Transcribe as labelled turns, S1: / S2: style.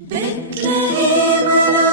S1: Bethlehem